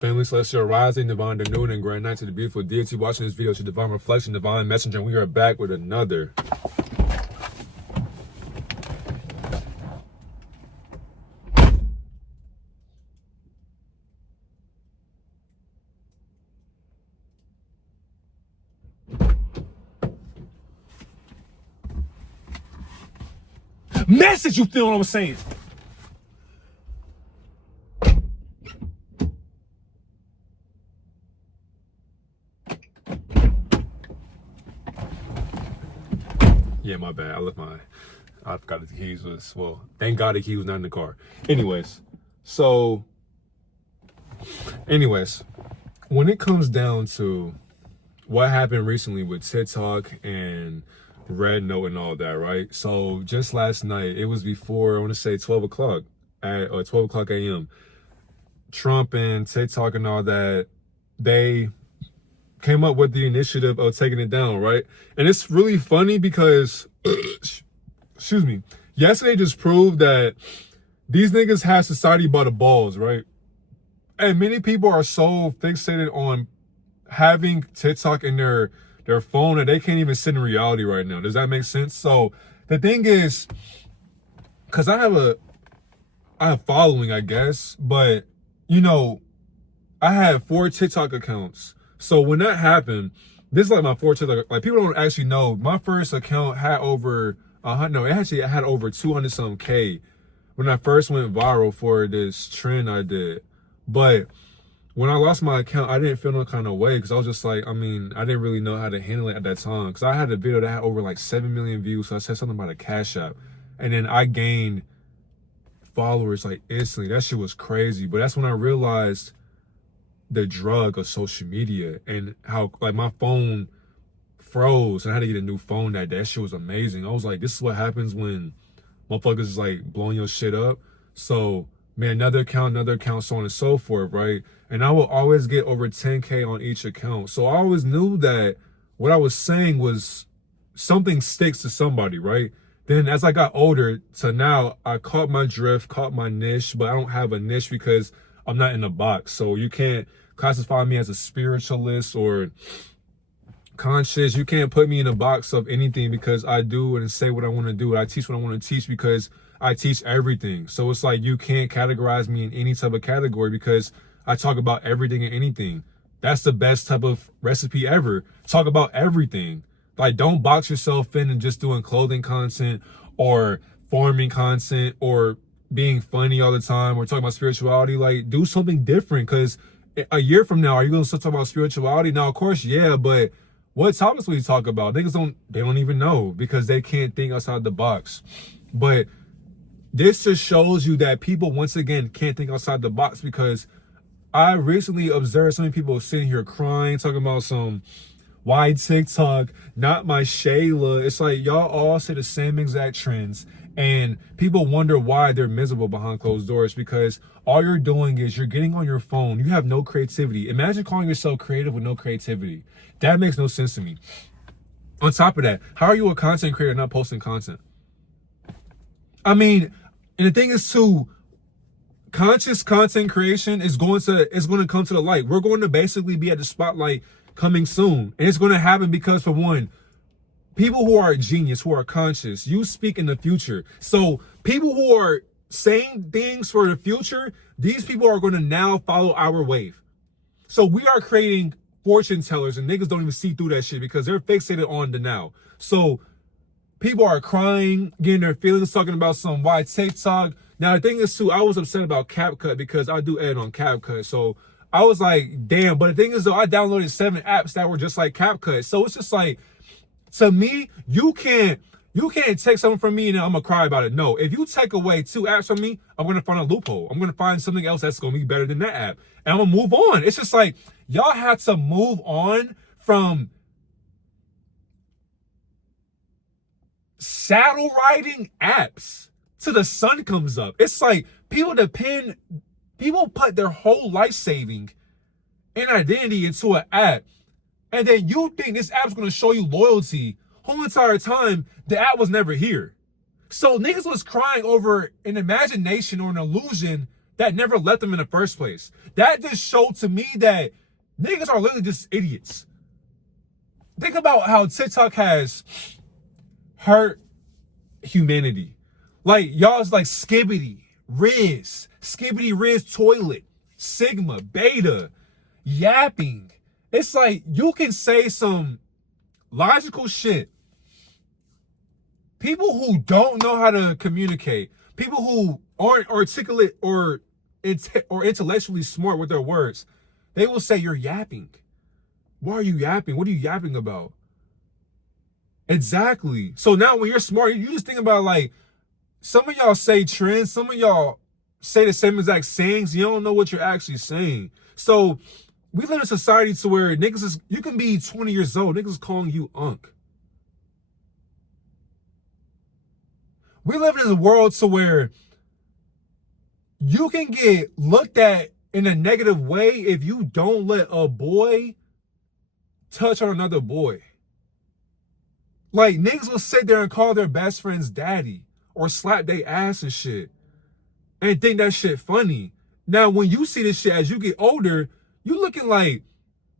Family Celestial Rising, Divine the Noon, and Grand Night to the beautiful deity watching this video, to Divine Reflection, Divine Messenger, and we are back with another. Message, you feel what I'm saying? Yeah, my bad. I forgot the keys was, well, thank God the key was not in the car. Anyways, when it comes down to what happened recently with TikTok and Red Note and all that, right? So just last night, it was before, I want to say 12 o'clock, or 12 o'clock a.m., Trump and TikTok and all that, they came up with the initiative of taking it down, right? And it's really funny because, excuse me, yesterday just proved that these niggas have society by the balls, right? And many people are so fixated on having TikTok in their phone that they can't even sit in reality right now. Does that make sense? So the thing is, because I have following, I guess, but you know, I have 4 TikTok accounts. So when that happened, this is like my 4th TikTok. Like, people don't actually know. My first account had over it had over 200 something K when I first went viral for this trend I did. But when I lost my account, I didn't feel no kind of way, because I was just like, I didn't really know how to handle it at that time. Because I had a video that had over like 7 million views. So I said something about a Cash App, and then I gained followers like instantly. That shit was crazy. But that's when I realized the drug of social media and how like my phone froze and I had to get a new phone that day. That shit was amazing. I was like, this is what happens when motherfuckers is like blowing your shit up. So man, another account, so on and so forth, right? And I will always get over 10K on each account. So I always knew that what I was saying was something sticks to somebody, right? Then as I got older to now, I caught my drift, caught my niche, but I don't have a niche because I'm not in a box. So you can't classify me as a spiritualist or conscious. You can't put me in a box of anything, because I do and say what I want to do. I teach what I want to teach because I teach everything. So it's like you can't categorize me in any type of category because I talk about everything and anything. That's the best type of recipe ever. Talk about everything. Like, don't box yourself in and just doing clothing content or farming content or being funny all the time or talking about spirituality. Like, do something different, because a year from now, are you going to still talk about spirituality? Now, of course, yeah, but what topics will you talk about? Niggas don't even know, because they can't think outside the box. But this just shows you that people, once again, can't think outside the box, because I recently observed so many people sitting here crying, talking about some why TikTok, not my Shayla. It's like y'all all say the same exact trends, and people wonder why they're miserable behind closed doors, because all you're doing is you're getting on your phone. You have no creativity. Imagine calling yourself creative with no creativity. That makes no sense to me. On top of that, how are you a content creator not posting content? And the thing is too, conscious content creation is going to come to the light. We're going to basically be at the spotlight coming soon. And it's going to happen because, for one, people who are genius, who are conscious, you speak in the future. So people who are saying things for the future, these people are going to now follow our wave. So we are creating fortune tellers, and niggas don't even see through that shit because they're fixated on the now. So people are crying, getting their feelings, talking about some why TikTok. Now, the thing is too, I was upset about CapCut because I do edit on CapCut. So I was like, damn. But the thing is though, I downloaded 7 apps that were just like CapCut. So it's just like, to me, you can't take something from me and I'm gonna cry about it. No, if you take away 2 apps from me, I'm gonna find a loophole. I'm gonna find something else that's gonna be better than that app, and I'm gonna move on. It's just like, y'all have to move on from saddle riding apps till the sun comes up. It's like people put their whole life saving and identity into an app, and then you think this app's gonna show you loyalty. Whole entire time, the app was never here. So niggas was crying over an imagination or an illusion that never left them in the first place. That just showed to me that niggas are literally just idiots. Think about how TikTok has hurt humanity. Like, y'all's like Skibbity Riz Toilet, Sigma, Beta, yapping. It's like you can say some logical shit. People who don't know how to communicate, people who aren't articulate or intellectually smart with their words, they will say you're yapping. Why are you yapping? What are you yapping about? Exactly. So now when you're smart, you just think about, like, some of y'all say trends, some of y'all say the same exact sayings. You don't know what you're actually saying. So we live in a society to where niggas is, you can be 20 years old, niggas is calling you unk. We live in a world to where you can get looked at in a negative way if you don't let a boy touch on another boy. Like, niggas will sit there and call their best friends daddy or slap their ass and shit and think that shit funny. Now, when you see this shit as you get older, you looking like,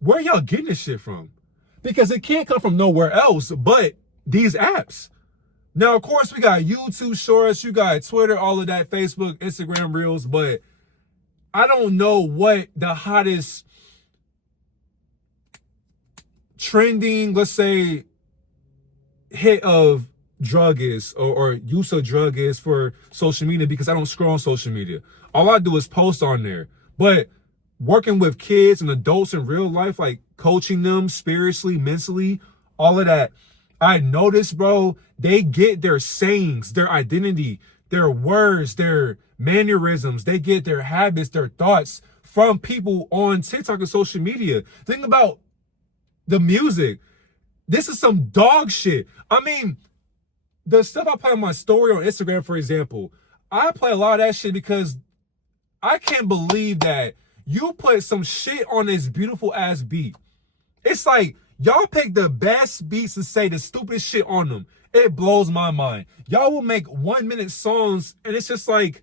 where y'all getting this shit from? Because it can't come from nowhere else but these apps. Now, of course, we got YouTube Shorts, you got Twitter, all of that, Facebook, Instagram Reels, but I don't know what the hottest trending, let's say, hit of drug is or use of drug is for social media, because I don't scroll on social media. All I do is post on there. But working with kids and adults in real life, like coaching them spiritually, mentally, all of that, I noticed, bro, they get their sayings, their identity, their words, their mannerisms, they get their habits, their thoughts from people on TikTok and social media. Think about the music. This is some dog shit. I mean, the stuff I play on my story on Instagram, for example, I play a lot of that shit because I can't believe that you put some shit on this beautiful ass beat. It's like, y'all pick the best beats to say the stupidest shit on them. It blows my mind. Y'all will make 1 minute songs and it's just like,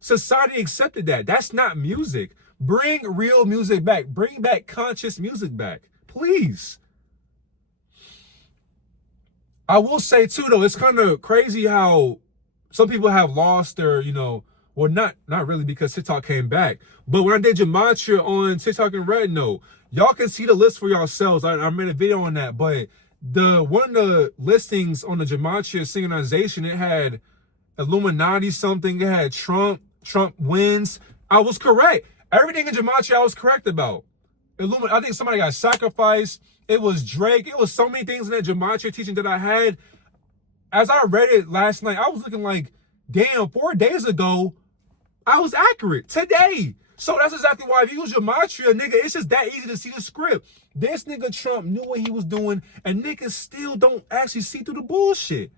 society accepted that. That's not music. Bring real music back. Bring back conscious music back. Please. I will say too, though, it's kind of crazy how some people have lost their, well, not really, because TikTok came back. But when I did Gematria on TikTok and Red Note, y'all can see the list for yourselves. I made a video on that. But one of the listings on the Gematria synchronization, it had Illuminati something. It had Trump wins. I was correct. Everything in Gematria I was correct about. I think somebody got sacrificed. It was Drake. It was so many things in that Gematria teaching that I had. As I read it last night, I was looking like, damn, 4 days ago, I was accurate. Today. So that's exactly why if you use Gematria, nigga, it's just that easy to see the script. This nigga Trump knew what he was doing, and niggas still don't actually see through the bullshit.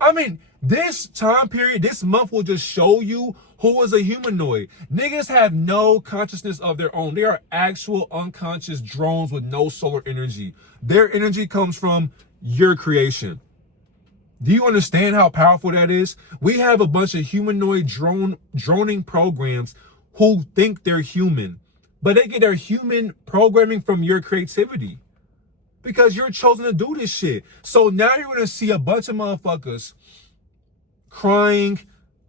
I mean, this time period, this month will just show you who is a humanoid. Niggas have no consciousness of their own. They are actual unconscious drones with no solar energy. Their energy comes from your creation. Do you understand how powerful that is? We have a bunch of humanoid droning programs who think they're human, but they get their human programming from your creativity because you're chosen to do this shit. So now you're going to see a bunch of motherfuckers crying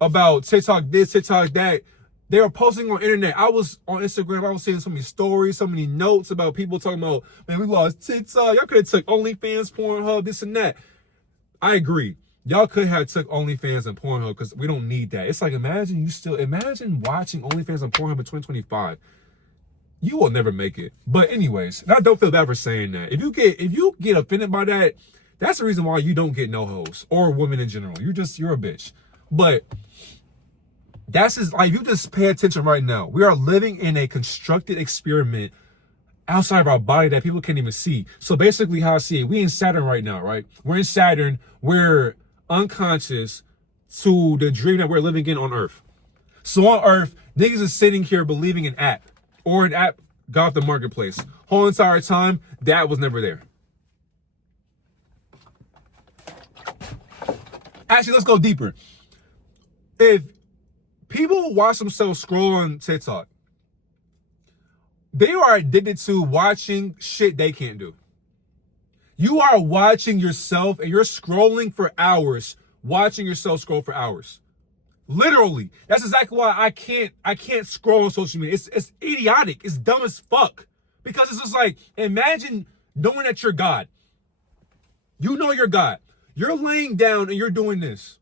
about TikTok this, TikTok that. They were posting on internet. I was on Instagram. I was seeing so many stories, so many notes about people talking about, man, we lost TikTok. Y'all could have took OnlyFans, Pornhub, this and that. I agree. Y'all could have took OnlyFans and Pornhub because we don't need that. It's like, imagine watching OnlyFans and Pornhub in 2025. You will never make it. But anyways, and I don't feel bad for saying that. If you get offended by that, that's the reason why you don't get no hoes or women in general. You're a bitch. But that's just like, you just pay attention right now. We are living in a constructed experiment outside of our body that people can't even see. So basically how I see it, we in Saturn right now, right? We're in Saturn. We're unconscious to the dream that we're living in on Earth. So on Earth, niggas is sitting here believing an app or an app got off the marketplace. Whole entire time, that was never there. Actually, let's go deeper. If People who watch themselves scroll on TikTok, they are addicted to watching shit they can't do. You are watching yourself and you're scrolling for hours, watching yourself scroll for hours. Literally. That's exactly why I can't scroll on social media. It's idiotic. It's dumb as fuck. Because it's just like, imagine knowing that you're God. You know you're God. You're laying down and you're doing this.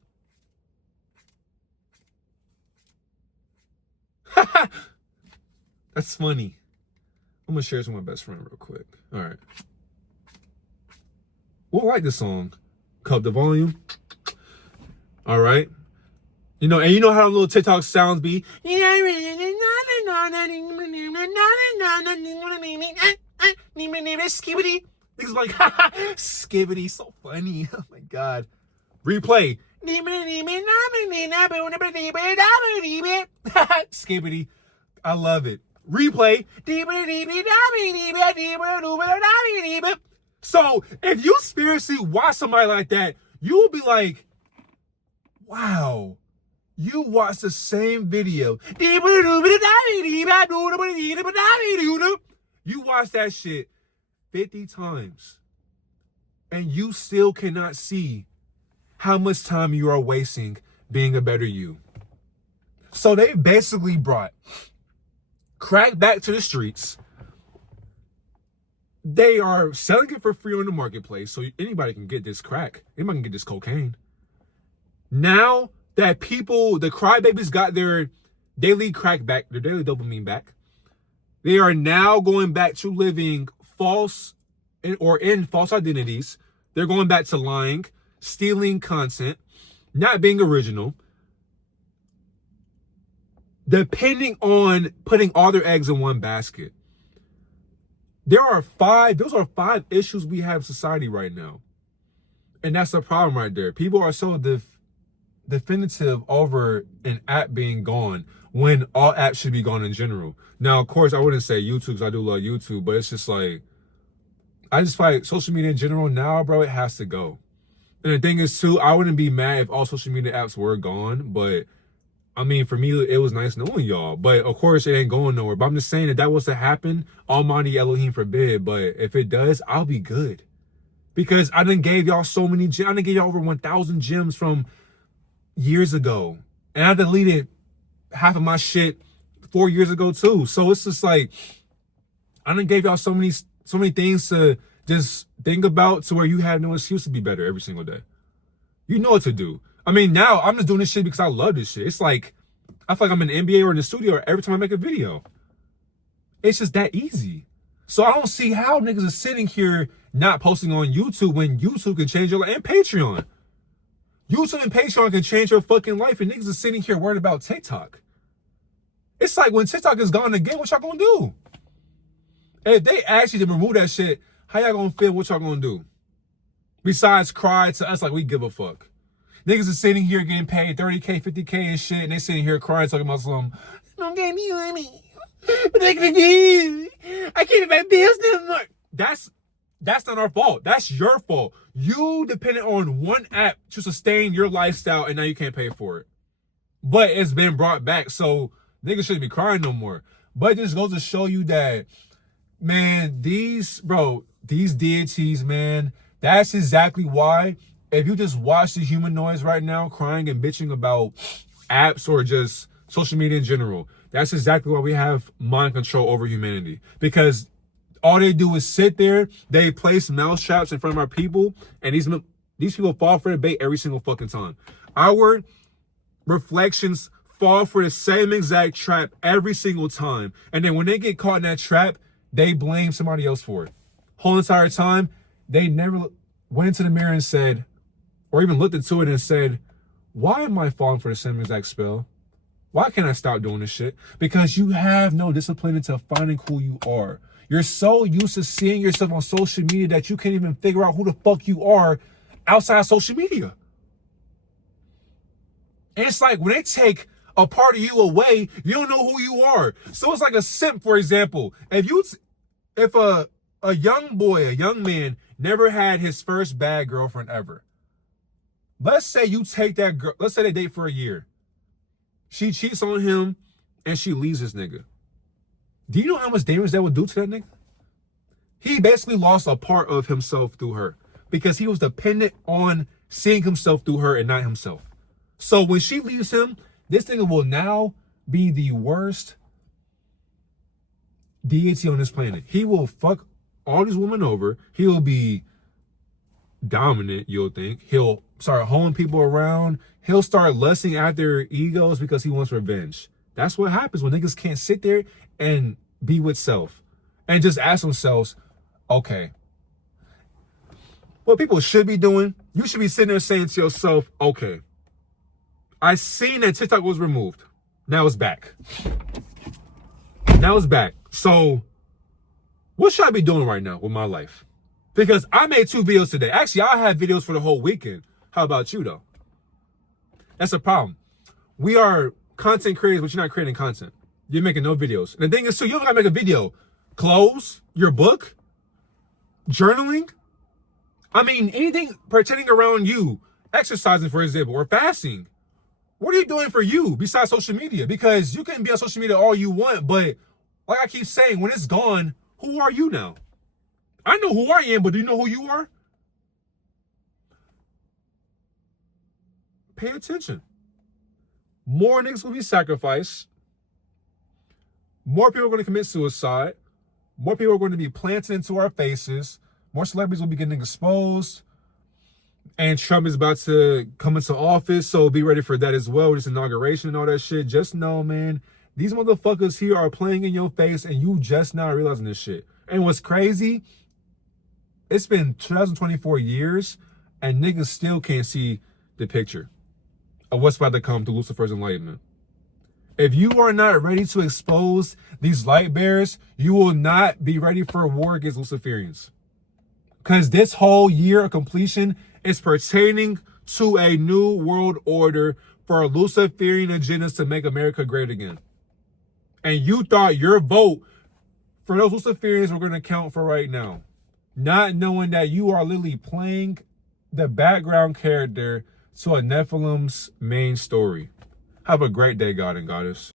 That's funny. I'm gonna share this with my best friend real quick. All right. We'll like this song. Cut the volume. All right. You know, and you know how little TikTok sounds be. Skibbity. Niggas like, skibbity, so funny. Oh my God. Replay. Skibbity. I love it. Replay. So if you seriously watch somebody like that, you will be like, wow, you watched the same video. You watch that shit 50 times and you still cannot see how much time you are wasting being a better you. So they basically brought crack back to the streets. They are selling it for free on the marketplace, so anybody can get this crack. Anybody can get this cocaine. Now that people, the crybabies got their daily crack back, their daily dopamine back, they are now going back to living false or in false identities. They're going back to lying, stealing content, not being original, depending on putting all their eggs in one basket. Those are five issues we have in society right now. And that's the problem right there. People are so definitive over an app being gone when all apps should be gone in general. Now, of course, I wouldn't say YouTube because I do love YouTube, but it's just like, I just feel like social media in general now, bro, it has to go. And the thing is, too, I wouldn't be mad if all social media apps were gone, but I mean, for me, it was nice knowing y'all. But of course, it ain't going nowhere. But I'm just saying that was to happen, Almighty Elohim forbid. But if it does, I'll be good. Because I done gave y'all so many gems. I done gave y'all over 1,000 gems from years ago. And I deleted half of my shit 4 years ago, too. So it's just like, I done gave y'all so many things to just think about to where you have no excuse to be better every single day. You know what to do. I mean, now I'm just doing this shit because I love this shit. It's like, I feel like I'm in the NBA or in the studio every time I make a video. It's just that easy. So I don't see how niggas are sitting here not posting on YouTube when YouTube can change your life, and Patreon. YouTube and Patreon can change your fucking life, and niggas are sitting here worried about TikTok. It's like when TikTok is gone again, what y'all gonna do? And if they ask you to remove that shit, how y'all gonna feel? What y'all gonna do? Besides cry to us like we give a fuck. Niggas are sitting here getting paid 30K, 50K and shit, and they sitting here crying, talking about some, don't get me money. What I gonna do? I can't pay bills no more. That's not our fault. That's your fault. You depended on one app to sustain your lifestyle, and now you can't pay for it. But it's been brought back, so niggas shouldn't be crying no more. But it just goes to show you that, man, these deities, man, that's exactly why. If you just watch the humanoids right now crying and bitching about apps or just social media in general, that's exactly why we have mind control over humanity. Because all they do is sit there, they place mouse traps in front of our people, and these people fall for the bait every single fucking time. Our reflections fall for the same exact trap every single time. And then when they get caught in that trap, they blame somebody else for it. Whole entire time, they never went into the mirror and said, or even looked into it and said, why am I falling for the same exact spell? Why can't I stop doing this shit? Because you have no discipline into finding who you are. You're so used to seeing yourself on social media that you can't even figure out who the fuck you are outside of social media. And it's like when they take a part of you away, you don't know who you are. So it's like a simp, for example. If a young boy, a young man, never had his first bad girlfriend ever. Let's say you take that girl, let's say they date for a year. She cheats on him and she leaves this nigga. Do you know how much damage that would do to that nigga? He basically lost a part of himself through her because he was dependent on seeing himself through her and not himself. So when she leaves him, this nigga will now be the worst deity on this planet. He will fuck all these women over. He'll be dominant, you'll think. He'll start holding people around. He'll start lusting after egos because he wants revenge. That's what happens when niggas can't sit there and be with self and just ask themselves, okay, what people should be doing, you should be sitting there saying to yourself, okay, I seen that TikTok was removed. Now it's back. Now it's back. So what should I be doing right now with my life? Because I made 2 videos today. Actually, I had videos for the whole weekend. How about you, though? That's a problem. We are content creators, but you're not creating content. You're making no videos. And the thing is, too, you don't gotta make a video. Clothes, your book, journaling. I mean, anything pertaining around you. Exercising, for example, or fasting. What are you doing for you besides social media? Because you can be on social media all you want, but like I keep saying, when it's gone, who are you now? I know who I am, but do you know who you are? Pay attention. More niggas will be sacrificed. More people are going to commit suicide. More people are going to be planted into our faces. More celebrities will be getting exposed. And Trump is about to come into office, so be ready for that as well, with this inauguration and all that shit. Just know, man, these motherfuckers here are playing in your face, and you just not realizing this shit. And what's crazy, it's been 2024 years, and niggas still can't see the picture of what's about to come to Lucifer's enlightenment. If you are not ready to expose these light bearers, you will not be ready for a war against Luciferians. Because this whole year of completion is pertaining to a new world order for Luciferian agendas to make America great again. And you thought your vote for those Luciferians were going to count for right now. Not knowing that you are literally playing the background character to a Nephilim's main story. Have a great day, God and Goddess.